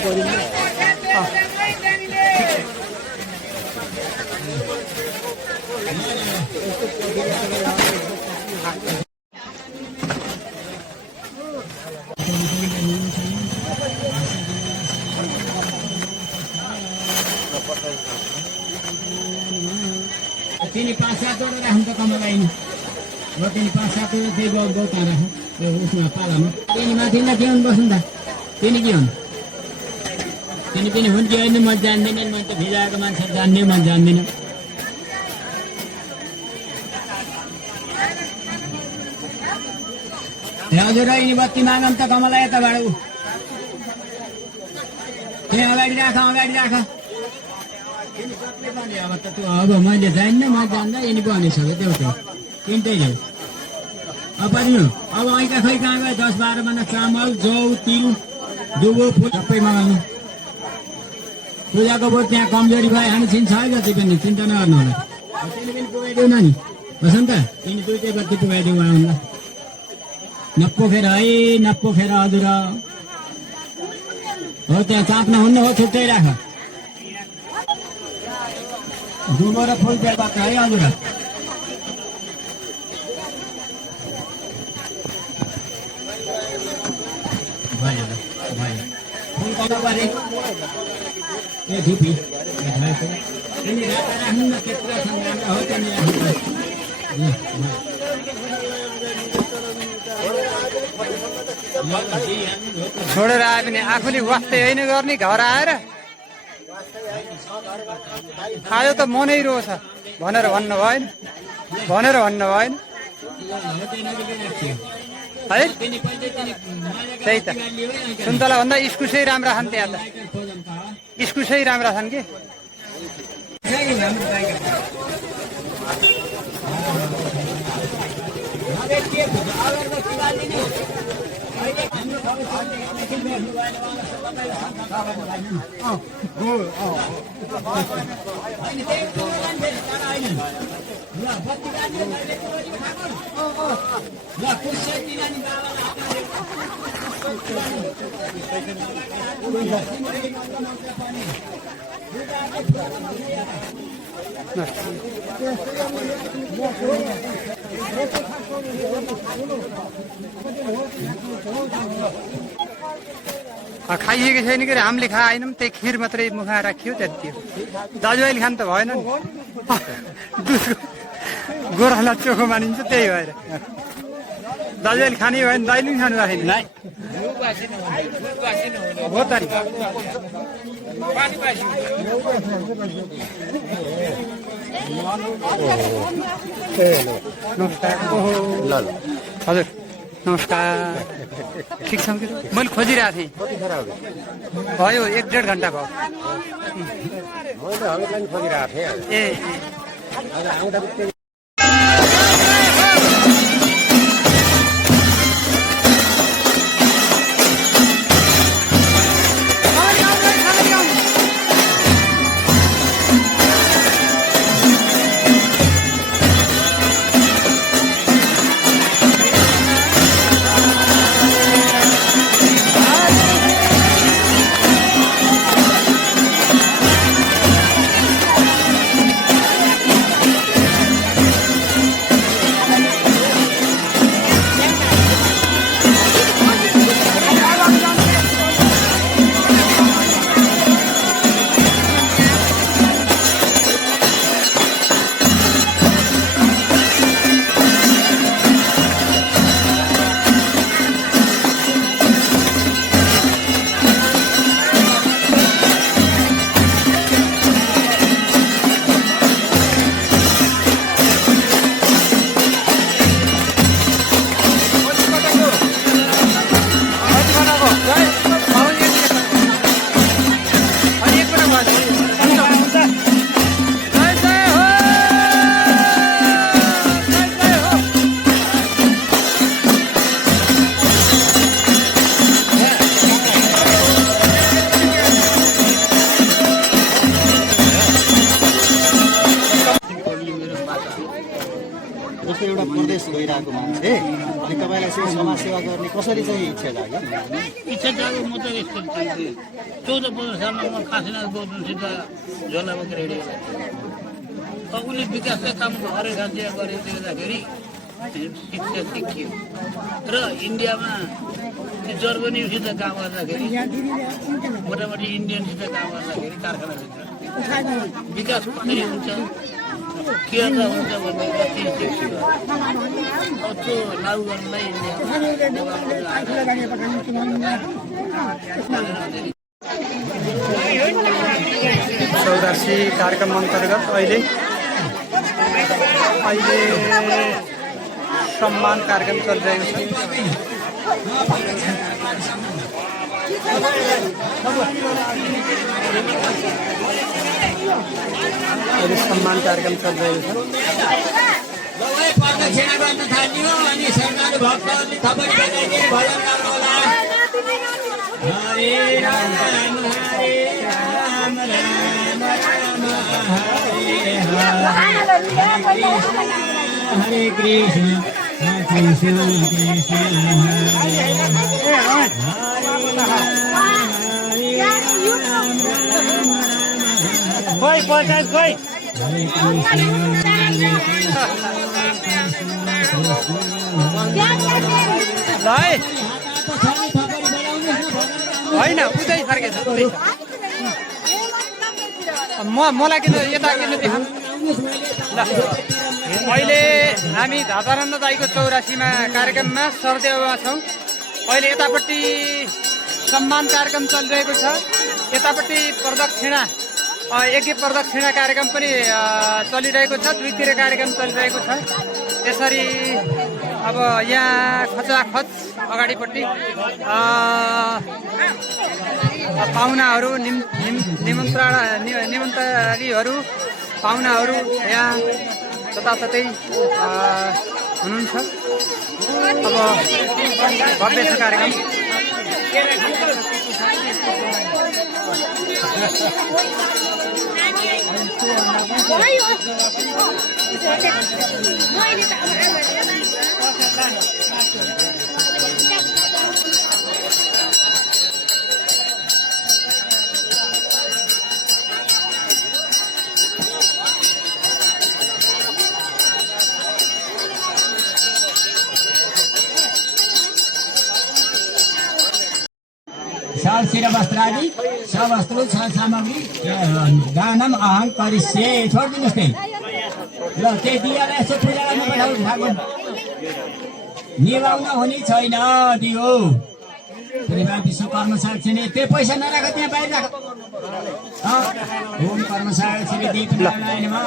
तिनी 5-7 वटा राख्नु त कमलाई नि र तिनी 5-7 वटा त्यही गौता राख्नु त्यो उसमा पालामा तिनी माथि न के हुनु बस्नु त तिनी के हुन् तिनी पनि हुन् कि होइन म जान्दिनँ म त भिजाएको मान्छे जान्ने म जान्दिनँ हजुर यिनी बत्ती मागम त कमला यताबाट ऊ त्यही अगाडि राख अब त त्यो अब मैले जान्ने म जान्दा यिनी भनिसक्यो त्यो त तिनटै जाऊ अब परिनु अब ऐका खै कहाँ गयो 10-12 मना चामल जौ तिल दुबो फुल सबै मगाउनु पूजाको बोट त्यहाँ कमजोरी भयो हामी छिन्छ है जति पनि चिन्ता नगर्नु होला तिनी पनि पुगाइदेऊ न नि बसन्त तिनी दुइटै बत्ती पुगाइदेऊ आउनुलाई नपोखेर हजुर हो त्यहाँ चाप्न हुन्न हो छुट्टै राख दुबो र फुल बेलपत्र है हजुर भयो फुल कता गरे ए धुपी तिनी राता राख्नु न त्यत्रो सँग हो त्यहाँनिर छोडेर आए पनि आफूले वास्तै होइन गर्ने घर आएर आयो त मनै रोछ भनेर भन्नु भएन है त्यही त सुन्तला भन्दा इस्कुसै राम्रा छन् त्यहाँ त इस्कुसै राम्रा छन् कि खाइएको छैन कि हामीले खाएनौँ त्यही खिर मात्रै मुखमा राखियो त्यति दाजुभाइले खानु त भएन नि गोरालाई चोखो मानिन्छ त्यही भएर दाजुभाइले खाने भयो भने दाइले पनि खानु राखेन हो त हजुर नमस्कार ठिक छ मैले खोजिरहेको थिएँ भयो 1-1.5 घन्टा भयो ए जस्तो एउटा प्रदेश गइरहेको मान्छे अनि तपाईँलाई चाहिँ समाजसेवा गर्ने कसरी चाहिँ इच्छा लाग्यो? इच्छा त अब म त यस्तो 14-15 सालमा म काशीनाथ गौतमसित झोला बोकेर हिँडेको अब उसले विकासका काम हरेक राज्य गरिदिँदाखेरि शिक्षा सिकियो र इन्डियामा जर्मनीसित काम गर्दाखेरि मोटामोटी इन्डियनसित काम गर्दाखेरि कारखानाभित्र विकास कसरी हुन्छ के गर्दा हुन्छ भन्ने चिज देखियो अब त्यो लागू गर्नलाई चौरासी कार्यक्रम अन्तर्गत अहिले सम्मान कार्यक्रम चलिरहेको छ। अहिले सम्मान कार्यक्रम चलिरहेको छ। प्रदक्षिणा गर्न थाल्यो अनि श्रद्धालु भक्तहरूले थपडी बजाइदिए भजन गर्नुहोला। हरे राम हरे राम राम राम हरे हरे कृष्ण कृष्ण कृष्ण हरे खोइ पञ्चायत खोइ ल है होइन उतै फर्केछ मलाई किन यता किन देखाउनु ल। अहिले हामी धातानन्द दाईको 84मा कार्यक्रममा सरदेवमा छौँ। अहिले यतापट्टि सम्मान कार्यक्रम चलिरहेको छ, यतापट्टि प्रदक्षिणा यज्ञ प्रदक्षिणा कार्यक्रम पनि चलिरहेको छ, दुईतिर कार्यक्रम चलिरहेको छ। यसरी अब यहाँ खचाखच अगाडिपट्टि पाहुनाहरू निमन्त्रणीहरू पाहुनाहरू यहाँ जताततै हुनुहुन्छ। अब भव्य छ कार्यक्रम। शिर वस्त्रादि सवस्त्रु छ सामग्री दानम अहं करिष्ये। छोडिदिनुहोस् त्यही ल। त्यही दियालाई यसो पूजा गर्न पठाउ ठाकुर। निभाउन हुने छैन दियो विश्वकर्म साक्षीले त्यो पैसा नराख त्यहाँ बाहिर राख। ओम कर्म साक्षीले दीप नारायणमा